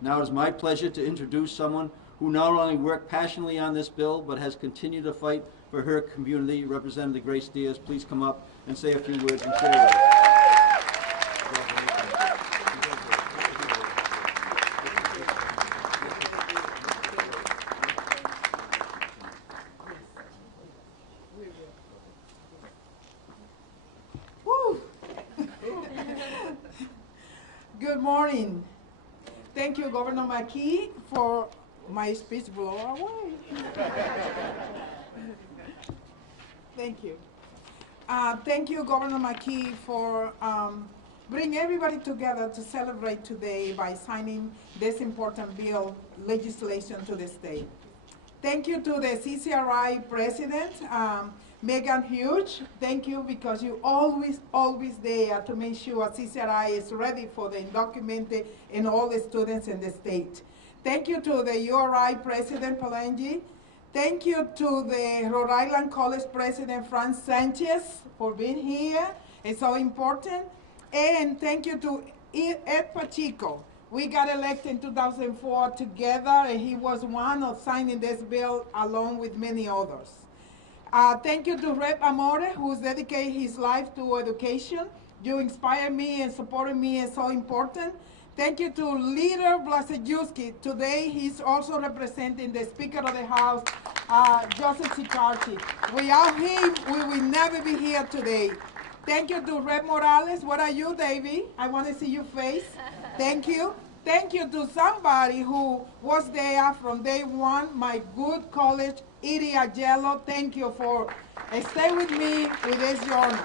Now it is my pleasure to introduce someone who not only worked passionately on this bill, but has continued to fight for her community. Representative Grace Diaz, please come up and say a few words and share with us. Good morning. Thank you, Governor McKee, for my speech blow away. Thank you. Thank you, Governor McKee, for bringing everybody together to celebrate today by signing this important bill legislation to the state. Thank you to the CCRI president, Megan Hughes. Thank you because you always there to make sure CCRI is ready for the undocumented and all the students in the state. Thank you to the URI president, Palengi. Thank you to the Rhode Island College president, Frank Sanchez, for being here. It's so important. And thank you to Ed Pacheco. We got elected in 2004 together, and he was one of signing this bill along with many others. Thank you to Rep. Amore, who's dedicated his life to education. You inspire me and supporting me is so important. Thank you to Leader Blasejewski. Today, he's also representing the Speaker of the House, Joseph Sicarchi. Without him, we will never be here today. Thank you to Rep. Morales. What are you, Davey? I want to see your face. Thank you. Thank you to somebody who was there from day one, my good colleague, Edie Agello. Thank you for staying with me with this journey.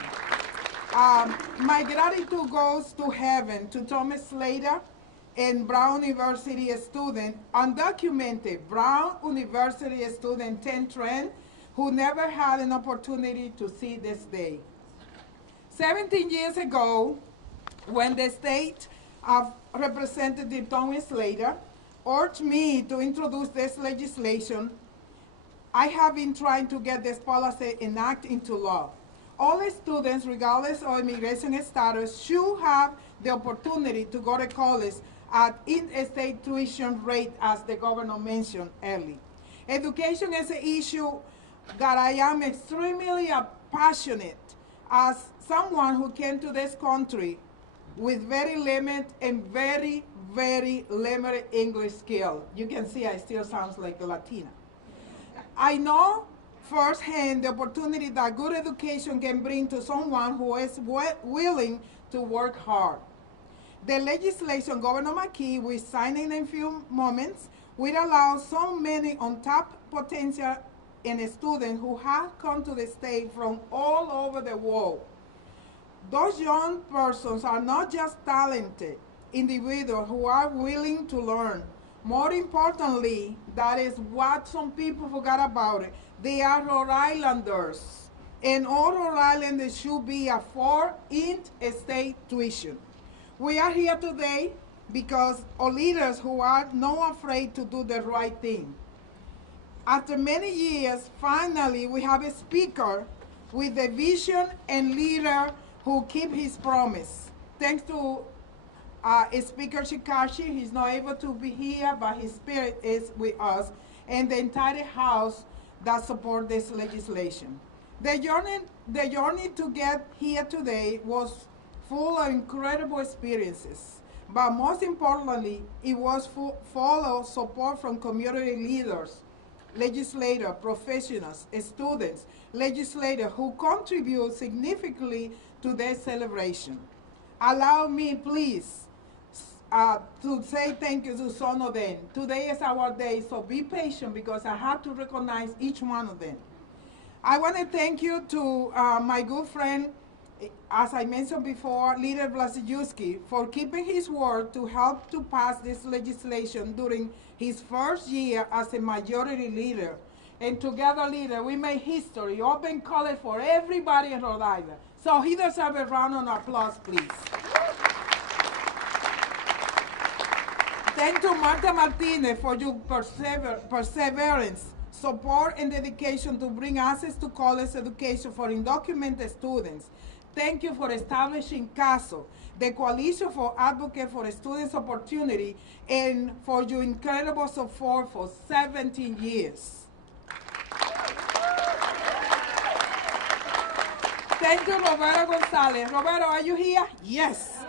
My gratitude goes to heaven, to Thomas Slater and Brown University student, undocumented Brown University student, Ten Trent, who never had an opportunity to see this day. 17 years ago, when the state of Representative Thomas Slater urged me to introduce this legislation, I have been trying to get this policy enacted into law. All students, regardless of immigration status, should have the opportunity to go to college at in-state tuition rate, as the governor mentioned earlier. Education is an issue that I am extremely passionate as someone who came to this country with very limited and very limited English skill. You can see I still sound like a Latina. I know firsthand the opportunity that good education can bring to someone who is willing to work hard. The legislation Governor McKee will sign in a few moments will allow so many untapped potential in students who have come to the state from all over the world. Those young persons are not just talented individuals who are willing to learn. More importantly, that is what some people forgot about it. They are Rhode Islanders, and all Rhode Islanders should be afford in-state tuition. We are here today because of leaders who are not afraid to do the right thing. After many years, finally, we have a speaker with a vision and leader who keep his promise. Thanks to Speaker Shikashi, he's not able to be here, but his spirit is with us, and the entire House that support this legislation. The journey to get here today was full of incredible experiences, but most importantly, it was full of support from community leaders, legislators, professionals, students, legislators who contribute significantly to this celebration. Allow me, please, to say thank you to some of them. Today is our day, so be patient because I have to recognize each one of them. I want to thank you to my good friend, as I mentioned before, Leader Blasejewski, for keeping his word to help to pass this legislation during his first year as a majority leader. And together, Leader, we made history, open college for everybody in Rhode Island. So he deserves a round of applause, please. Thank you, Marta Martinez, for your perseverance, support, and dedication to bring access to college education for undocumented students. Thank you for establishing CASO, the Coalition for Advocates for Students' Opportunity, and for your incredible support for 17 years. Thank you, Roberto Gonzalez. Roberto, are you here? Yes.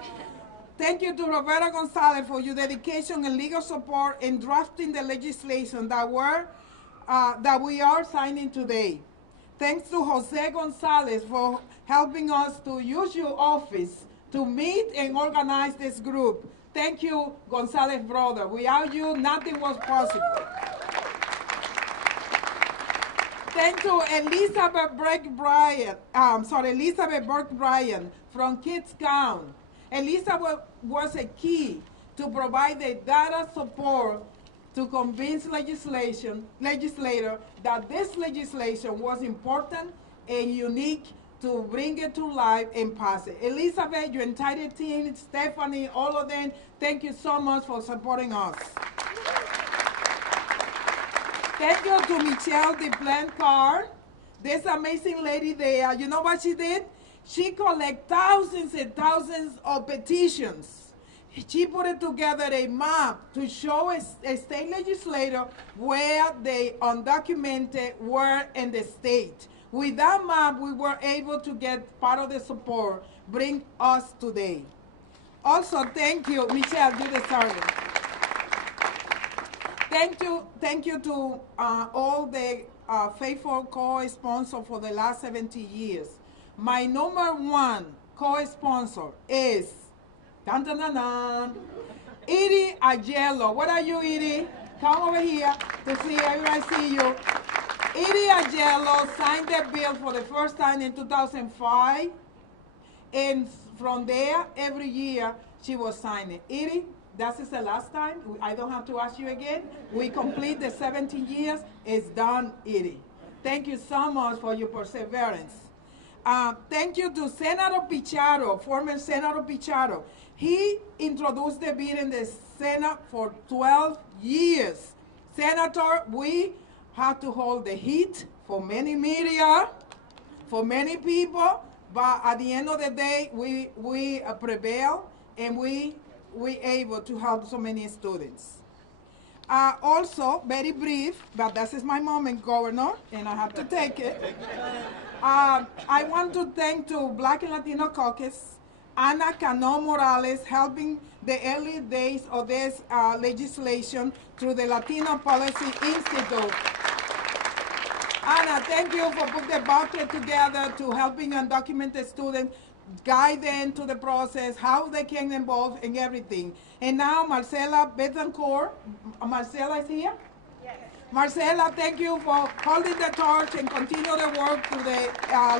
Thank you to Roberto Gonzalez for your dedication and legal support in drafting the legislation that we are signing today. Thanks to Jose Gonzalez for helping us to use your office to meet and organize this group. Thank you, Gonzalez brother. Without you, nothing was possible. Thank you, Elizabeth Burke-Bryan from Kids Count. Elizabeth was a key to provide the data support to convince legislator that this legislation was important and unique to bring it to life and pass it. Elizabeth, your entire team, Stephanie, all of them, thank you so much for supporting us. Thank you to Michelle DePlan-Carr, this amazing lady there. You know what she did? She collected thousands and thousands of petitions. She put it together a map to show a state legislator where the undocumented were in the state. With that map, we were able to get part of the support, bring us today. Also, thank you, Michelle, you deserve it. Thank you to all the faithful co-sponsors for the last 70 years. My number one co-sponsor is Edie Agello. What are you, Edie? Come over here to see everybody see you. Edie Agello signed the bill for the first time in 2005, and from there, every year she was signing. Edie, that is the last time. I don't have to ask you again. We complete the 17 years. It's done, Edie. Thank you so much for your perseverance. Thank you to Senator Pichardo, former Senator Pichardo. He introduced the bill in the Senate for 12 years. Senator, we had to hold the heat for many media, for many people, but at the end of the day, we prevailed and we able to help so many students. Also, very brief, but this is my moment, Governor, and I have to take it. I want to thank to Black and Latino Caucus, Ana Cano Morales, helping the early days of this legislation through the Latino Policy Institute. Ana, thank you for putting the bucket together to helping undocumented students, guide them to the process, how they can involve in everything. And now Marcela Betancourt, Marcela is here? Yes. Marcela, thank you for holding the torch and continue the work through the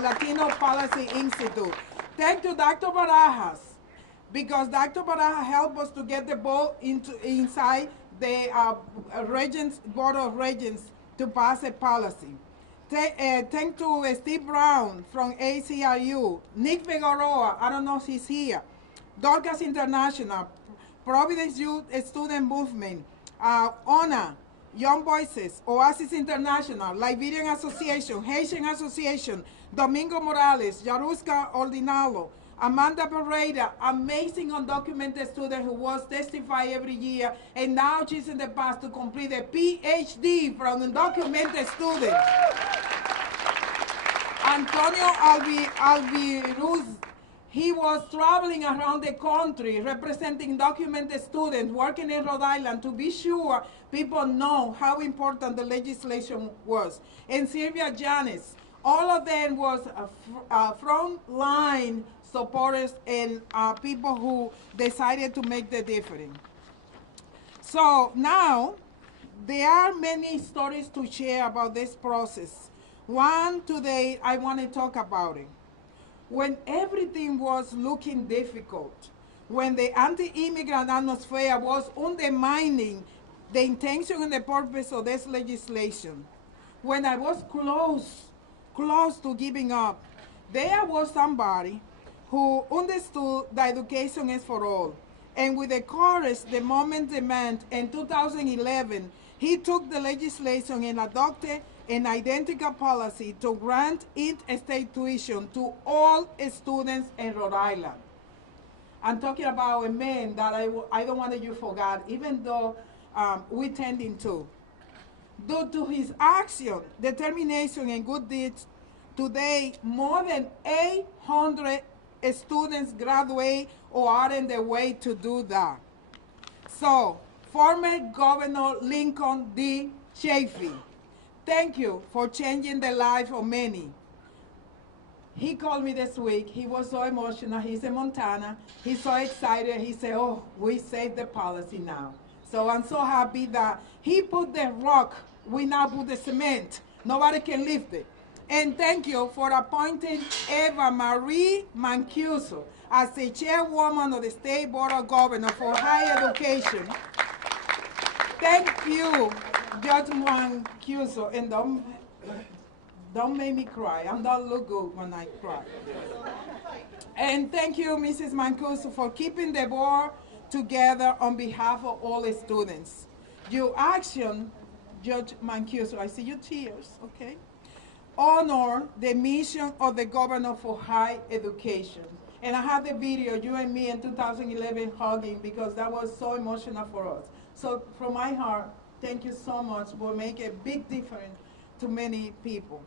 Latino Policy Institute. Thank you, Dr. Barajas, because Dr. Barajas helped us to get the ball inside the Board of Regents to pass a policy. Thank to Steve Brown from ACRU, Nick Figueroa, I don't know if he's here, Dorcas International, Providence Youth Student Movement, ONA, Young Voices, Oasis International, Liberian Association, Haitian Association, Domingo Morales, Yaruska Ordinalo, Amanda Pereira, amazing undocumented student who was testify every year, and now she's in the past to complete a PhD from undocumented students. Antonio Alviruz, he was traveling around the country representing documented students working in Rhode Island to be sure people know how important the legislation was. And Sylvia Janis, all of them was front line supporters and people who decided to make the difference. So now, there are many stories to share about this process. One today, I want to talk about it. When everything was looking difficult, when the anti-immigrant atmosphere was undermining the intention and the purpose of this legislation, when I was close to giving up, there was somebody who understood that education is for all. And with the courage the moment demand in 2011, he took the legislation and adopted an identical policy to grant in-state tuition to all students in Rhode Island. I'm talking about a man that I don't want you to forget, even though we tending to. Due to his action, determination, and good deeds, today more than 800 students graduate or are on their way to do that. So, former Governor Lincoln D. Chafee, thank you for changing the life of many. He called me this week. He was so emotional. He's in Montana. He's so excited. He said, oh, we saved the policy now. So I'm so happy that he put the rock. We now put the cement. Nobody can lift it. And thank you for appointing Eva Marie Mancuso as the chairwoman of the State Board of Governors for Higher Education. Thank you, Judge Mancuso. And don't make me cry. I don't look good when I cry. And thank you, Mrs. Mancuso, for keeping the board together on behalf of all the students. Your action, Judge Mancuso, I see your tears, okay? Honor the mission of the governor for higher education. And I have the video, you and me in 2011 hugging, because that was so emotional for us. So from my heart, thank you so much for making a big difference to many people.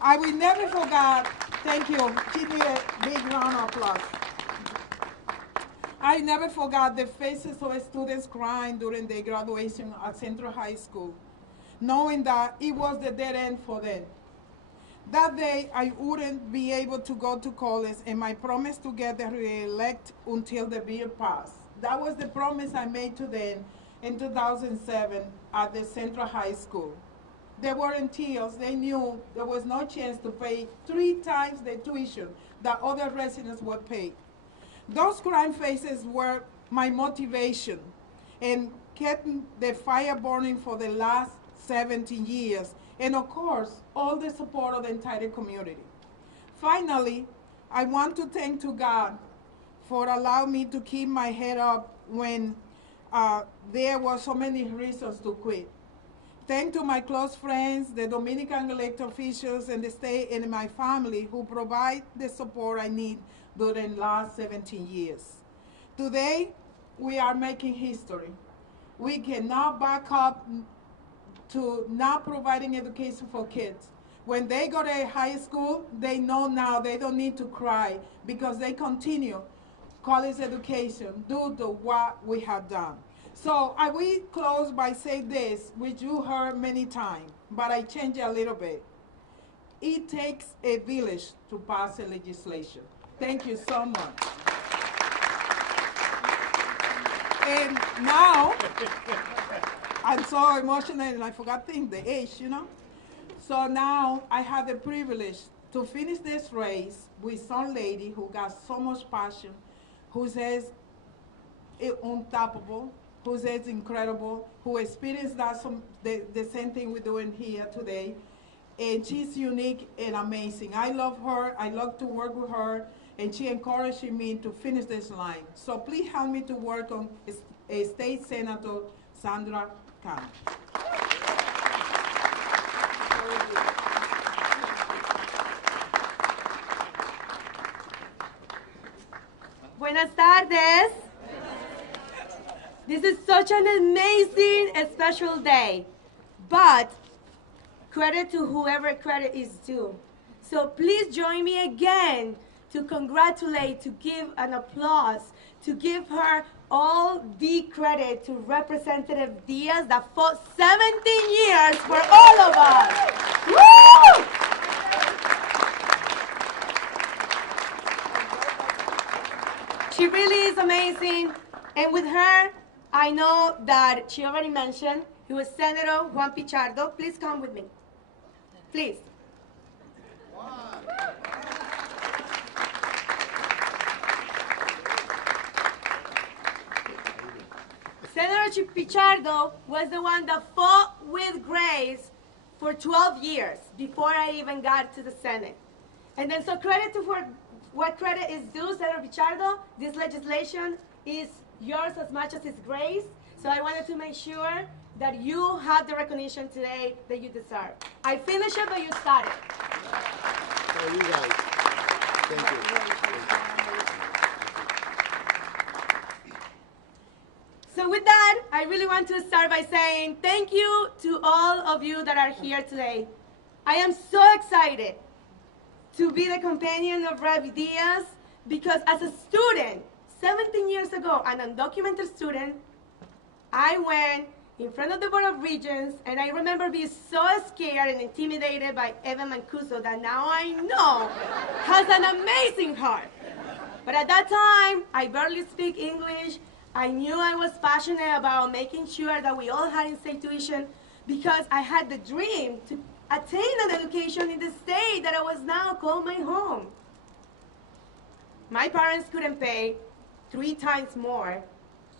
I will never forget, thank you, give me a big round of applause. I never forgot the faces of students crying during their graduation at Central High School, knowing that it was the dead end for them. That day, I wouldn't be able to go to college, and my promise to get re-elected until the bill passed. That was the promise I made to them in 2007 at the Central High School. They were in tears. They knew there was no chance to pay 3 times the tuition that other residents were paid. Those crying faces were my motivation and kept the fire burning for the last 17 years. And of course, all the support of the entire community. Finally, I want to thank to God for allowing me to keep my head up when there were so many reasons to quit. Thank to my close friends, the Dominican elected officials in the state, and my family who provide the support I need during the last 17 years. Today, we are making history. We cannot back up to not providing education for kids. When they go to high school, they know now they don't need to cry because they continue college education due to what we have done. So I will close by saying this, which you heard many times, but I change it a little bit. It takes a village to pass a legislation. Thank you so much. And now, I'm so emotional and I forgot the age, you know? So now I have the privilege to finish this race with some lady who got so much passion, who says it's unstoppable, who says incredible, who experienced that the same thing we're doing here today. And she's unique and amazing. I love her, I love to work with her, and she encouraged me to finish this line. So please help me to work on State Senator Sandra Cano. Buenas tardes. This is such an amazing and special day, but credit to whoever credit is due. So please join me again to congratulate, to give an applause, to give her all the credit to Representative Diaz that fought 17 years for all of us. Woo! She really is amazing, and with her, I know that she already mentioned, he was Senator Juan Pichardo. Please come with me. Please. Senator Pichardo was the one that fought with Grace for 12 years before I even got to the Senate. And then so credit to what credit is due, Senator Pichardo. This legislation is yours as much as it's Grace. So I wanted to make sure that you have the recognition today that you deserve. I finished it, but you started. Oh, you guys. Thank you. So with that, I really want to start by saying thank you to all of you that are here today. I am so excited to be the companion of Rev Diaz because as a student, 17 years ago, an undocumented student, I went in front of the Board of Regents, and I remember being so scared and intimidated by Evan Mancuso that now I know has an amazing heart. But at that time, I barely speak English. I knew I was passionate about making sure that we all had in-state tuition because I had the dream to attain an education in the state that I was now called my home. My parents couldn't pay 3 times more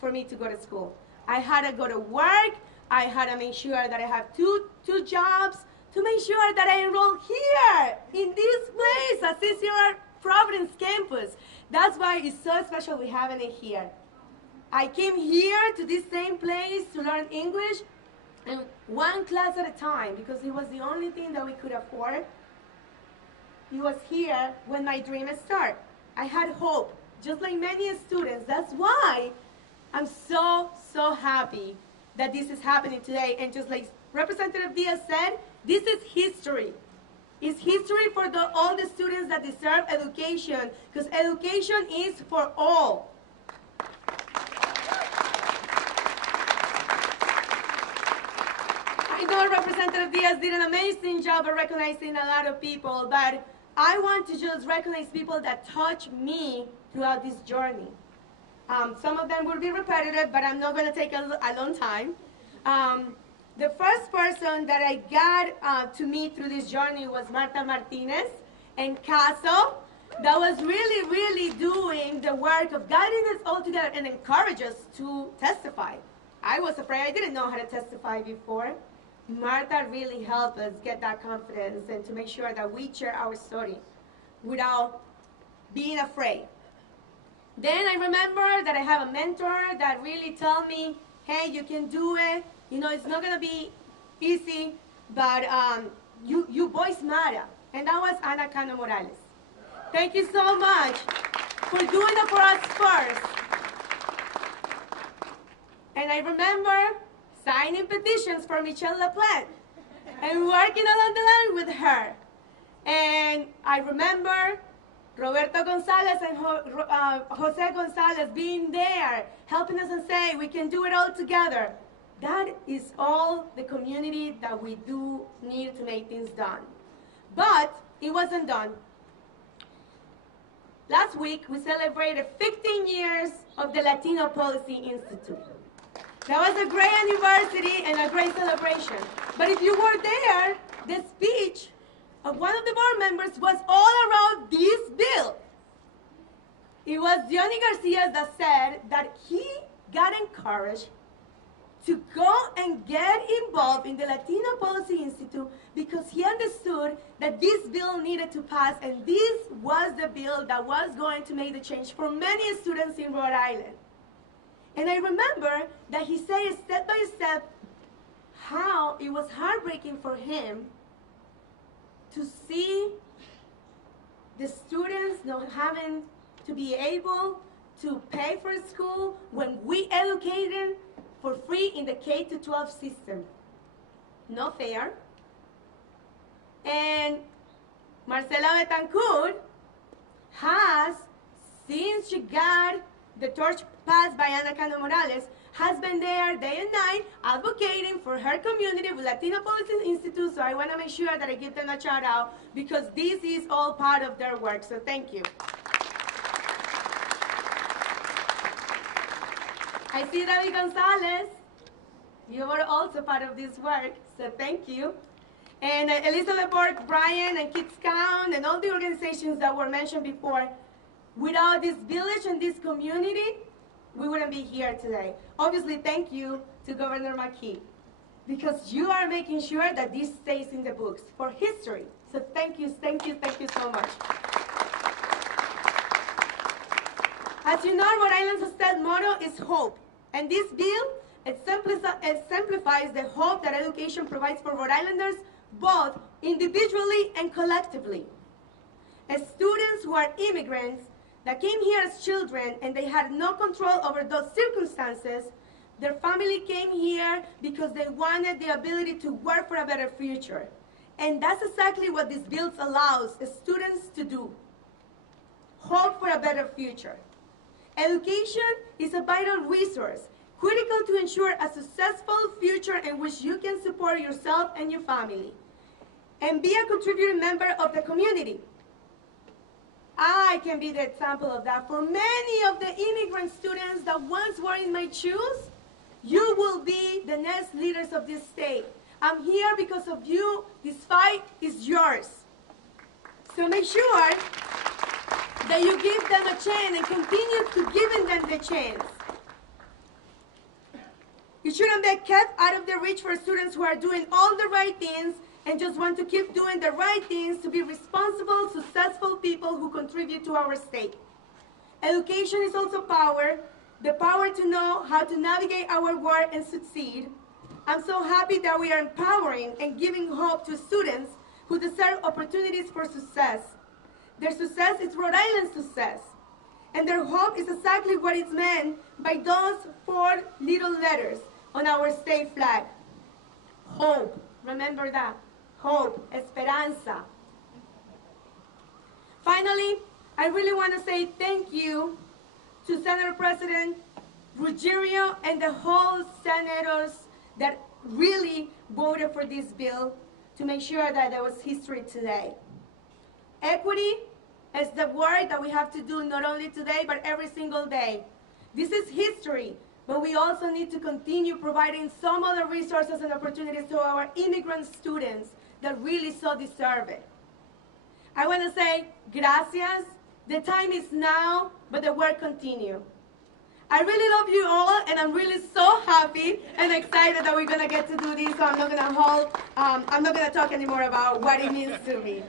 for me to go to school. I had to go to work. I had to make sure that I have two jobs to make sure that I enroll here in this place, Assistant Providence campus. That's why it's so special we having it here. I came here to this same place to learn English, and 1 class at a time because it was the only thing that we could afford. It was here when my dream started. I had hope, just like many students. That's why I'm so happy that this is happening today. And just like Representative Diaz said, this is history. It's history for all the students that deserve education, because education is for all. I know Representative Diaz did an amazing job of recognizing a lot of people, but I want to just recognize people that touched me throughout this journey. Some of them will be repetitive, but I'm not going to take a long time. The first person that I got to meet through this journey was Marta Martinez and Cano. That was really doing the work of guiding us all together and encourage us to testify. I was afraid. I didn't know how to testify before. Marta really helped us get that confidence and to make sure that we share our story without being afraid. Then I remember that I have a mentor that really told me, hey, you can do it. You know, it's not going to be easy, but you boys matter. And that was Cano Morales. Thank you so much for doing it for us first. And I remember signing petitions for Michelle LaPlante and working along the line with her. And I remember Roberto Gonzalez and Jose Gonzalez being there, helping us and saying, we can do it all together. That is all the community that we do need to make things done. But it wasn't done. Last week, we celebrated 15 years of the Latino Policy Institute. That was a great anniversary and a great celebration. But if you were there, the speech of one of the board members was all around this bill. It was Johnny Garcia that said that he got encouraged to go and get involved in the Latino Policy Institute because he understood that this bill needed to pass, and this was the bill that was going to make the change for many students in Rhode Island. And I remember that he said step by step how it was heartbreaking for him to see the students not having to be able to pay for school when we educated for free in the K-12 system. Not fair. And Marcela Betancourt has, since she got the torch passed by Cano Morales, has been there day and night advocating for her community with Latino Policy Institute, so I want to make sure that I give them a shout out because this is all part of their work, so thank you. I see David Gonzalez. You were also part of this work, so thank you. And Elizabeth Bork, Brian, and Kids Count, and all the organizations that were mentioned before. Without this village and this community, we wouldn't be here today. Obviously, thank you to Governor McKee, because you are making sure that this stays in the books for history. So thank you so much. As you know, Rhode Island's state motto is hope. And this bill exemplifies the hope that education provides for Rhode Islanders, both individually and collectively. As students who are immigrants that came here as children and they had no control over those circumstances, their family came here because they wanted the ability to work for a better future. And that's exactly what this bill allows students to do. Hope for a better future. Education is a vital resource, critical to ensure a successful future in which you can support yourself and your family, and be a contributing member of the community. I can be the example of that. For many of the immigrant students that once were in my shoes, you will be the next leaders of this state. I'm here because of you. This fight is yours. So make sure that you give them a chance and continue to giving them the chance. You shouldn't be kept out of the reach for students who are doing all the right things and just want to keep doing the right things to be responsible, successful people who contribute to our state. Education is also power, the power to know how to navigate our world and succeed. I'm so happy that we are empowering and giving hope to students who deserve opportunities for success. Their success is Rhode Island's success. And their hope is exactly what is meant by those 4 little letters on our state flag. Hope. Remember that. Hope. Esperanza. Finally, I really want to say thank you to Senator President Ruggiero and the whole senators that really voted for this bill to make sure that there was history today. Equity is the word that we have to do not only today, but every single day. This is history, but we also need to continue providing some other resources and opportunities to our immigrant students that really so deserve it. I want to say gracias. The time is now, but the work continues. I really love you all, and I'm really so happy and excited that we're going to get to do this, so I'm not going to talk anymore about what it means to me.